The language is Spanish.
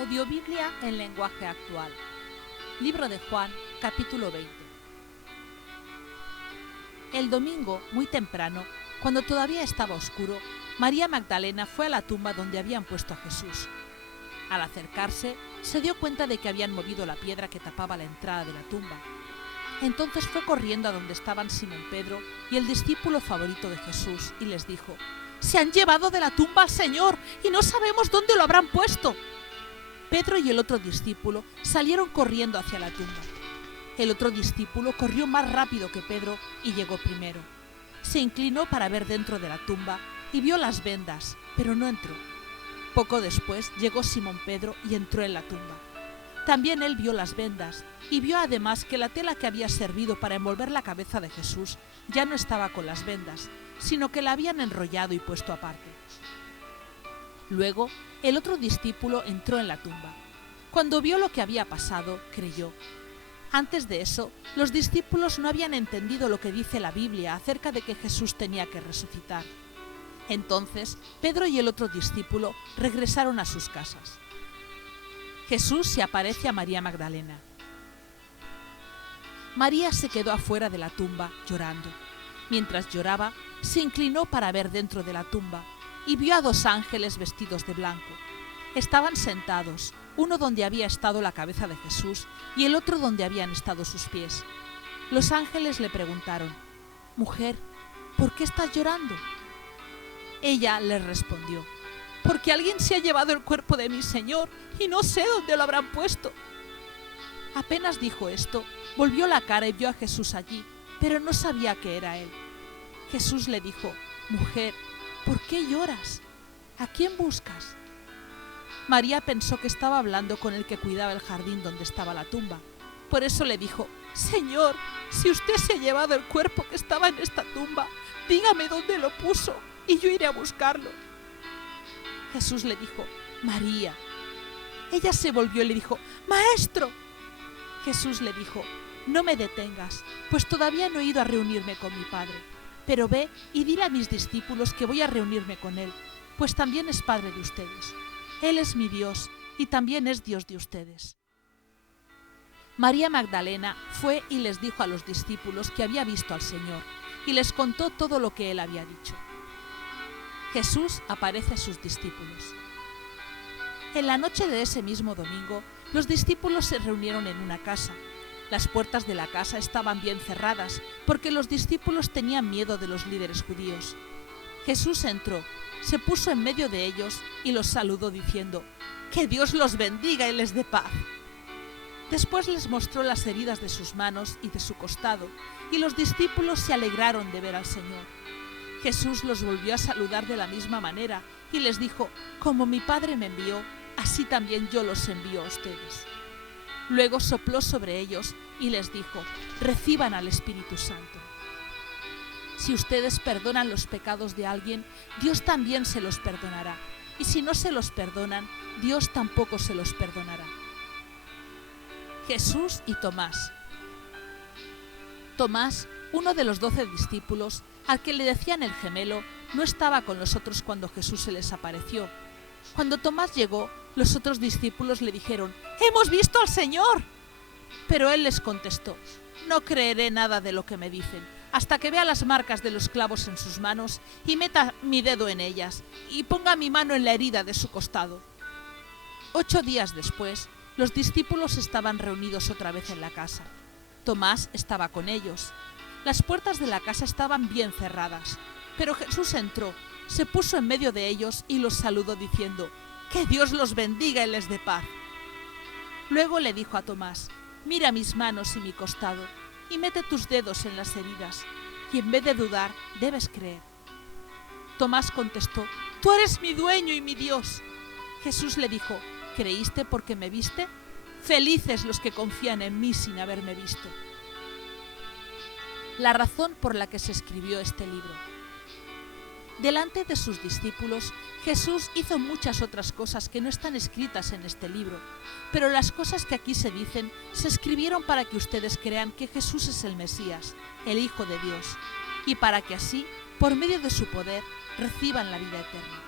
Audiobiblia en lenguaje actual. Libro de Juan, capítulo 20. El domingo, muy temprano, cuando todavía estaba oscuro, María Magdalena fue a la tumba donde habían puesto a Jesús. Al acercarse, se dio cuenta de que habían movido la piedra que tapaba la entrada de la tumba. Entonces fue corriendo a donde estaban Simón Pedro y el discípulo favorito de Jesús y les dijo: «¡Se han llevado de la tumba al Señor y no sabemos dónde lo habrán puesto!». Pedro y el otro discípulo salieron corriendo hacia la tumba. El otro discípulo corrió más rápido que Pedro y llegó primero. Se inclinó para ver dentro de la tumba y vio las vendas, pero no entró. Poco después llegó Simón Pedro y entró en la tumba. También él vio las vendas y vio además que la tela que había servido para envolver la cabeza de Jesús ya no estaba con las vendas, sino que la habían enrollado y puesto aparte. Luego, el otro discípulo entró en la tumba. Cuando vio lo que había pasado, creyó. Antes de eso, los discípulos no habían entendido lo que dice la Biblia acerca de que Jesús tenía que resucitar. Entonces, Pedro y el otro discípulo regresaron a sus casas. Jesús se aparece a María Magdalena. María se quedó afuera de la tumba llorando. Mientras lloraba, se inclinó para ver dentro de la tumba y vio a dos ángeles vestidos de blanco. Estaban sentados, uno donde había estado la cabeza de Jesús y el otro donde habían estado sus pies. Los ángeles le preguntaron: «Mujer, ¿por qué estás llorando?». Ella les respondió: «Porque alguien se ha llevado el cuerpo de mi Señor y no sé dónde lo habrán puesto». Apenas dijo esto, volvió la cara y vio a Jesús allí, pero no sabía que era él. Jesús le dijo: «Mujer, ¿por qué lloras? ¿A quién buscas?». María pensó que estaba hablando con el que cuidaba el jardín donde estaba la tumba. Por eso le dijo: «Señor, si usted se ha llevado el cuerpo que estaba en esta tumba, dígame dónde lo puso y yo iré a buscarlo». Jesús le dijo: «María». Ella se volvió y le dijo: «Maestro». Jesús le dijo: «No me detengas, pues todavía no he ido a reunirme con mi Padre. Pero ve y dile a mis discípulos que voy a reunirme con Él, pues también es Padre de ustedes. Él es mi Dios y también es Dios de ustedes». María Magdalena fue y les dijo a los discípulos que había visto al Señor y les contó todo lo que Él había dicho. Jesús aparece a sus discípulos. En la noche de ese mismo domingo, los discípulos se reunieron en una casa. Las puertas de la casa estaban bien cerradas, porque los discípulos tenían miedo de los líderes judíos. Jesús entró, se puso en medio de ellos y los saludó diciendo: «Que Dios los bendiga y les dé paz». Después les mostró las heridas de sus manos y de su costado, y los discípulos se alegraron de ver al Señor. Jesús los volvió a saludar de la misma manera y les dijo: «Como mi Padre me envió, así también yo los envío a ustedes». Luego sopló sobre ellos y les dijo: «Reciban al Espíritu Santo. Si ustedes perdonan los pecados de alguien, Dios también se los perdonará. Y si no se los perdonan, Dios tampoco se los perdonará». Jesús y Tomás. Tomás, uno de los 12 discípulos, al que le decían el gemelo, no estaba con los otros cuando Jesús se les apareció. Cuando Tomás llegó, los otros discípulos le dijeron: «¡Hemos visto al Señor!». Pero él les contestó: «No creeré nada de lo que me dicen, hasta que vea las marcas de los clavos en sus manos y meta mi dedo en ellas y ponga mi mano en la herida de su costado». 8 días después, los discípulos estaban reunidos otra vez en la casa. Tomás estaba con ellos. Las puertas de la casa estaban bien cerradas, pero Jesús entró, se puso en medio de ellos y los saludó diciendo: «Que Dios los bendiga y les dé paz». Luego le dijo a Tomás: «Mira mis manos y mi costado, y mete tus dedos en las heridas, y en vez de dudar, debes creer». Tomás contestó: «Tú eres mi dueño y mi Dios». Jesús le dijo: «¿Creíste porque me viste? Felices los que confían en mí sin haberme visto». La razón por la que se escribió este libro. Delante de sus discípulos, Jesús hizo muchas otras cosas que no están escritas en este libro, pero las cosas que aquí se dicen se escribieron para que ustedes crean que Jesús es el Mesías, el Hijo de Dios, y para que así, por medio de su poder, reciban la vida eterna.